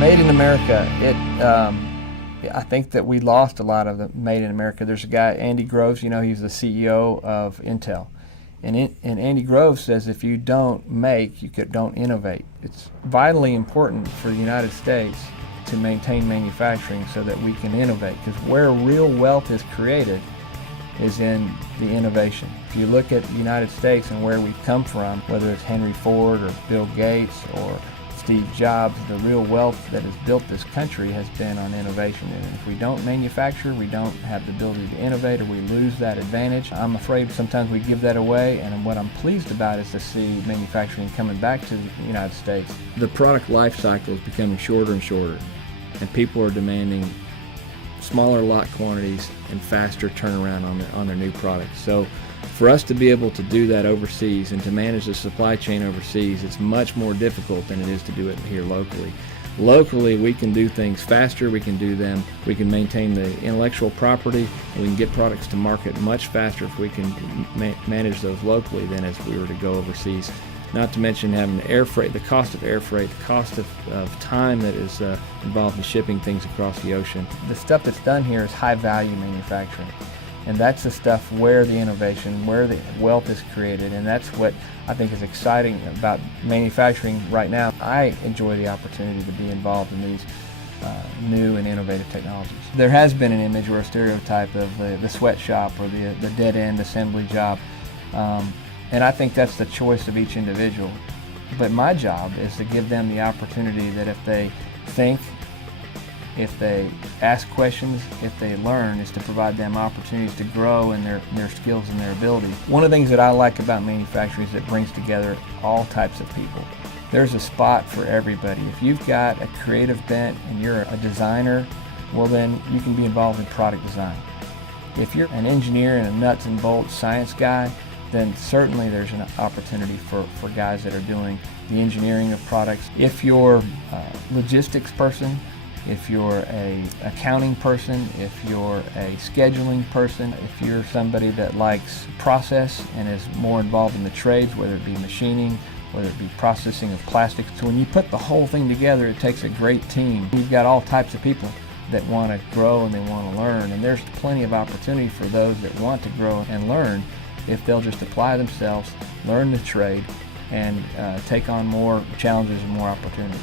Made in America, I think that we lost a lot of the Made in America. There's a guy, Andy Grove, he's the CEO of Intel. And Andy Grove says if you don't make, you don't innovate. It's vitally important for the United States to maintain manufacturing so that we can innovate, because where real wealth is created is in the innovation. If you look at the United States and where we've come from, whether it's Henry Ford or Bill Gates or Steve Jobs, the real wealth that has built this country has been on innovation. And if we don't manufacture, we don't have the ability to innovate, or we lose that advantage. I'm afraid sometimes we give that away, and what I'm pleased about is to see manufacturing coming back to the United States. The product life cycle is becoming shorter and shorter, and people are demanding smaller lot quantities and faster turnaround on their new products. So for us to be able to do that overseas and to manage the supply chain overseas, it's much more difficult than it is to do it here locally. Locally, we can do things faster, we can maintain the intellectual property, and we can get products to market much faster if we can manage those locally than as we were to go overseas. Not to mention having air freight, the cost of air freight, the cost of time that is involved in shipping things across the ocean. The stuff that's done here is high value manufacturing. And that's the stuff where the innovation, where the wealth is created, and that's what I think is exciting about manufacturing right now. I enjoy the opportunity to be involved in these new and innovative technologies. There has been an image or a stereotype of the sweatshop or the dead-end assembly job, and I think that's the choice of each individual. But my job is to give them the opportunity that if they think, if they ask questions, if they learn, is to provide them opportunities to grow in their skills and their abilities. One of the things that I like about manufacturing is it brings together all types of people. There's a spot for everybody. If you've got a creative bent and you're a designer, well then you can be involved in product design. If you're an engineer and a nuts and bolts science guy, then certainly there's an opportunity for guys that are doing the engineering of products. If you're a logistics person, if you're an accounting person, if you're a scheduling person, if you're somebody that likes process and is more involved in the trades, whether it be machining, whether it be processing of plastics. So when you put the whole thing together, it takes a great team. You've got all types of people that want to grow and they want to learn, and there's plenty of opportunity for those that want to grow and learn if they'll just apply themselves, learn the trade, and take on more challenges and more opportunities.